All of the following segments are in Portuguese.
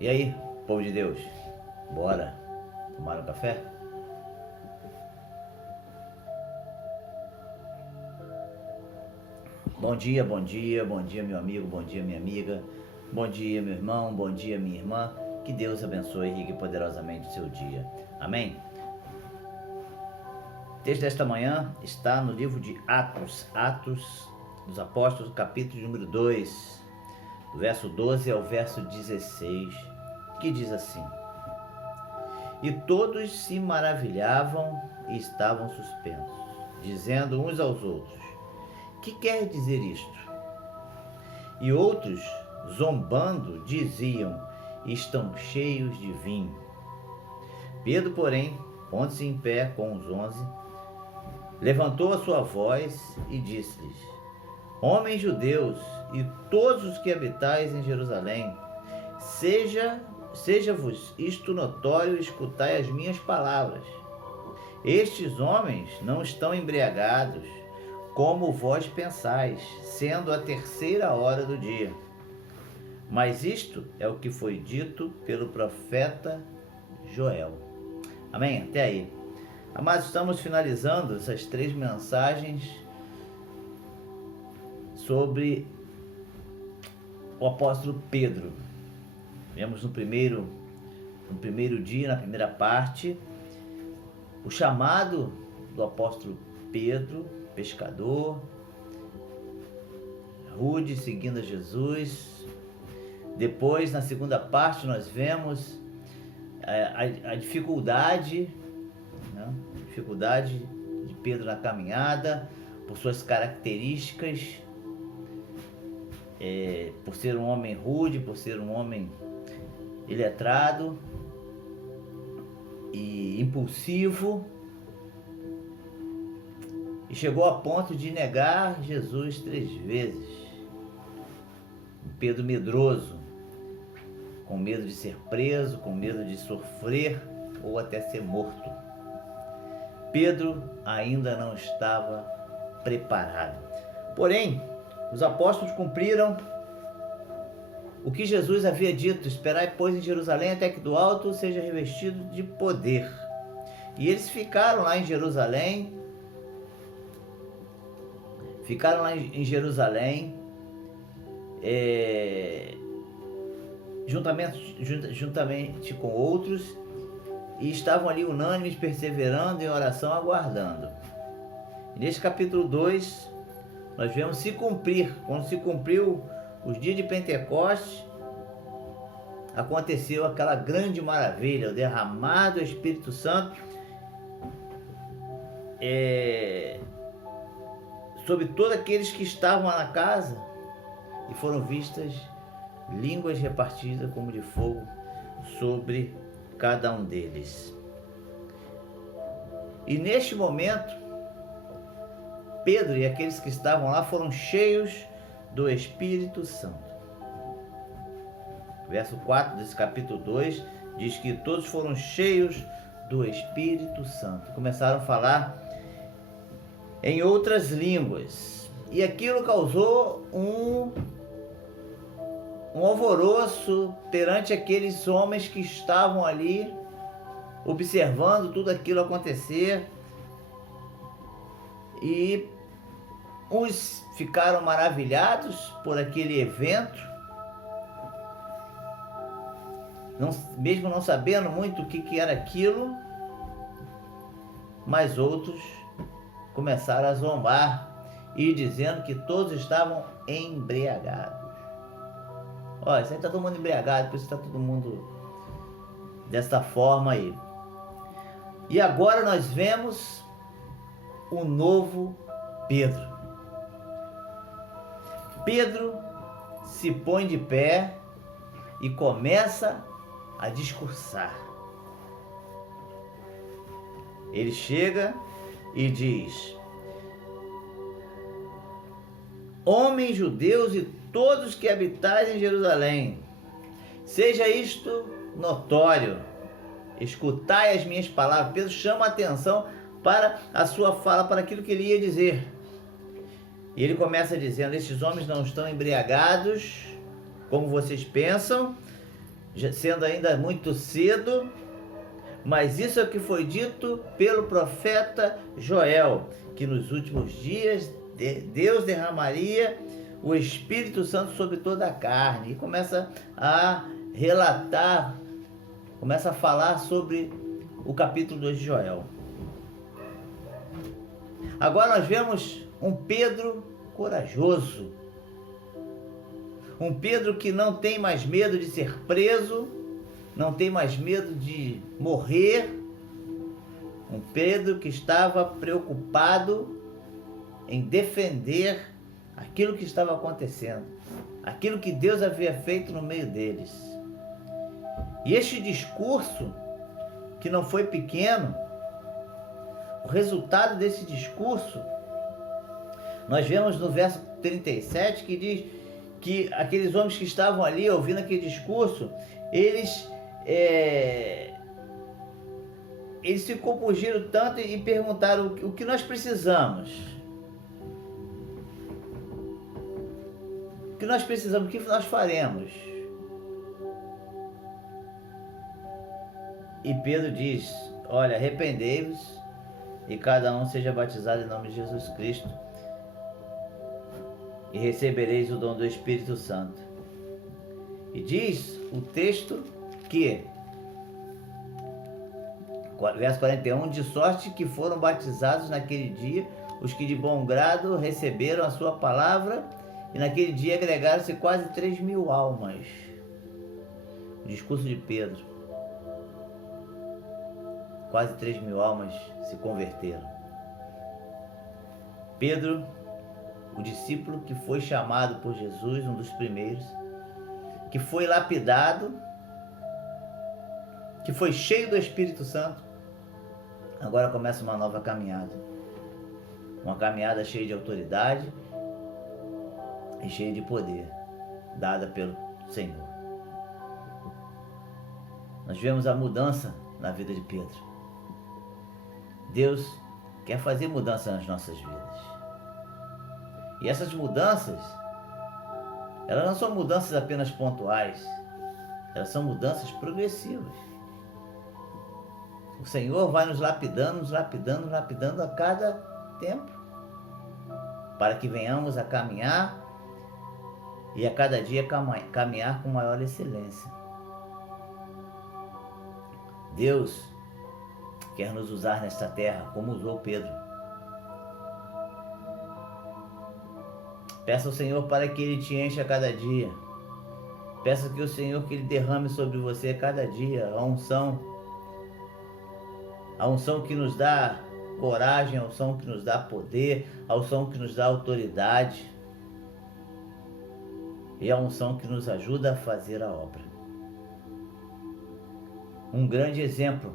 E aí, povo de Deus, bora tomar um café? Bom dia, bom dia, bom dia meu amigo, bom dia minha amiga, bom dia meu irmão, bom dia minha irmã, que Deus abençoe rica e poderosamente o seu dia, amém? O texto desta manhã está no livro de Atos dos Apóstolos, capítulo número 2, do verso 12 ao verso 16, que diz assim: E todos se maravilhavam e estavam suspensos, dizendo uns aos outros: Que quer dizer isto? E outros, zombando, diziam: Estão cheios de vinho. Pedro, porém, pondo-se em pé com os 11, levantou a sua voz e disse-lhes: Homens judeus e todos os que habitais em Jerusalém, seja-vos isto notório, escutai as minhas palavras. Estes homens não estão embriagados, como vós pensais, sendo a 3ª hora do dia. Mas isto é o que foi dito pelo profeta Joel. Amém? Até aí. Amados, estamos finalizando essas 3 mensagens sobre o apóstolo Pedro. Vemos no primeiro dia, na primeira parte, o chamado do apóstolo Pedro, pescador, rude, seguindo a Jesus. Depois, na segunda parte, nós vemos a dificuldade, né? Dificuldade de Pedro na caminhada, por suas características, por ser um homem rude, por ser um homem iletrado e impulsivo, e chegou a ponto de negar Jesus 3 vezes. Pedro medroso, com medo de ser preso, com medo de sofrer ou até ser morto. Pedro ainda não estava preparado. Porém, os apóstolos cumpriram o que Jesus havia dito: esperai, pois, em Jerusalém até que do alto seja revestido de poder. E eles ficaram lá em Jerusalém, juntamente com outros, e estavam ali unânimes, perseverando em oração, aguardando. E neste capítulo 2, nós vemos se cumprir, quando se cumpriu os dias de Pentecostes, aconteceu aquela grande maravilha, o derramado do Espírito Santo sobre todos aqueles que estavam lá na casa, e foram vistas línguas repartidas como de fogo sobre cada um deles. E neste momento, Pedro e aqueles que estavam lá foram cheios do Espírito Santo. Verso 4 desse capítulo 2 diz que todos foram cheios do Espírito Santo. Começaram a falar em outras línguas. E aquilo causou um alvoroço perante aqueles homens que estavam ali observando tudo aquilo acontecer. E uns ficaram maravilhados por aquele evento, mesmo não sabendo muito o que era aquilo, mas outros começaram a zombar e dizendo que todos estavam embriagados. Olha, isso aí está todo mundo embriagado, por isso está todo mundo dessa forma aí. E agora nós vemos o novo Pedro. Pedro se põe de pé e começa a discursar. Ele chega e diz: Homens judeus e todos que habitais em Jerusalém, seja isto notório, escutai as minhas palavras. Pedro chama a atenção para a sua fala, para aquilo que ele ia dizer. E ele começa dizendo: estes homens não estão embriagados, como vocês pensam, sendo ainda muito cedo, mas isso é o que foi dito pelo profeta Joel, que nos últimos dias Deus derramaria o Espírito Santo sobre toda a carne. E começa a relatar, começa a falar sobre o capítulo 2 de Joel. Agora nós vemos um Pedro corajoso. Um Pedro que não tem mais medo de ser preso, não tem mais medo de morrer. Um Pedro que estava preocupado em defender aquilo que estava acontecendo, aquilo que Deus havia feito no meio deles. E este discurso, que não foi pequeno, o resultado desse discurso, nós vemos no verso 37, que diz que aqueles homens que estavam ali ouvindo aquele discurso, eles se compungiram tanto e perguntaram o que nós precisamos. O que nós precisamos, o que nós faremos? E Pedro diz: olha, arrependei-vos e cada um seja batizado em nome de Jesus Cristo e recebereis o dom do Espírito Santo. E diz o texto que, verso 41, de sorte que foram batizados naquele dia os que de bom grado receberam a sua palavra, e naquele dia agregaram-se quase 3.000 almas. O discurso de Pedro. Quase 3.000 almas se converteram. Pedro, o discípulo que foi chamado por Jesus, um dos primeiros, que foi lapidado, que foi cheio do Espírito Santo, agora começa uma nova caminhada. Uma caminhada cheia de autoridade e cheia de poder, dada pelo Senhor. Nós vemos a mudança na vida de Pedro. Deus quer fazer mudança nas nossas vidas. E essas mudanças, elas não são mudanças apenas pontuais, elas são mudanças progressivas. O Senhor vai nos lapidando, nos lapidando, nos lapidando a cada tempo, para que venhamos a caminhar e a cada dia caminhar com maior excelência. Deus quer nos usar nesta terra como usou Pedro. Peça ao Senhor para que Ele te encha a cada dia. Peça que o Senhor que Ele derrame sobre você a cada dia a unção que nos dá coragem, a unção que nos dá poder, a unção que nos dá autoridade e a unção que nos ajuda a fazer a obra. Um grande exemplo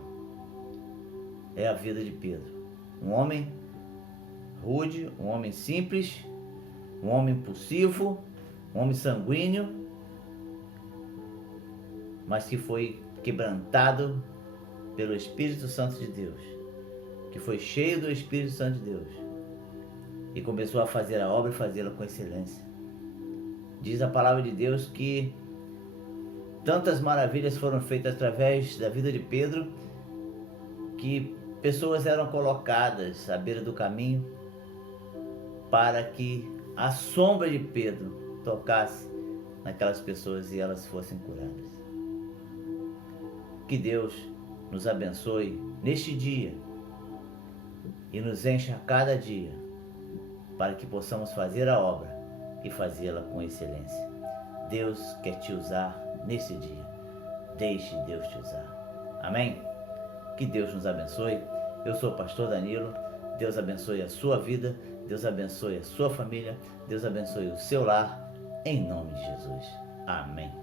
é a vida de Pedro. Um homem rude, um homem simples, um homem impulsivo, um homem sanguíneo, mas que foi quebrantado pelo Espírito Santo de Deus, que foi cheio do Espírito Santo de Deus e começou a fazer a obra e fazê-la com excelência. Diz a palavra de Deus que tantas maravilhas foram feitas através da vida de Pedro, que pessoas eram colocadas à beira do caminho para que a sombra de Pedro tocasse naquelas pessoas e elas fossem curadas. Que Deus nos abençoe neste dia e nos encha a cada dia para que possamos fazer a obra e fazê-la com excelência. Deus quer te usar nesse dia. Deixe Deus te usar. Amém? Que Deus nos abençoe. Eu sou o pastor Danilo. Deus abençoe a sua vida. Deus abençoe a sua família. Deus abençoe o seu lar. Em nome de Jesus. Amém.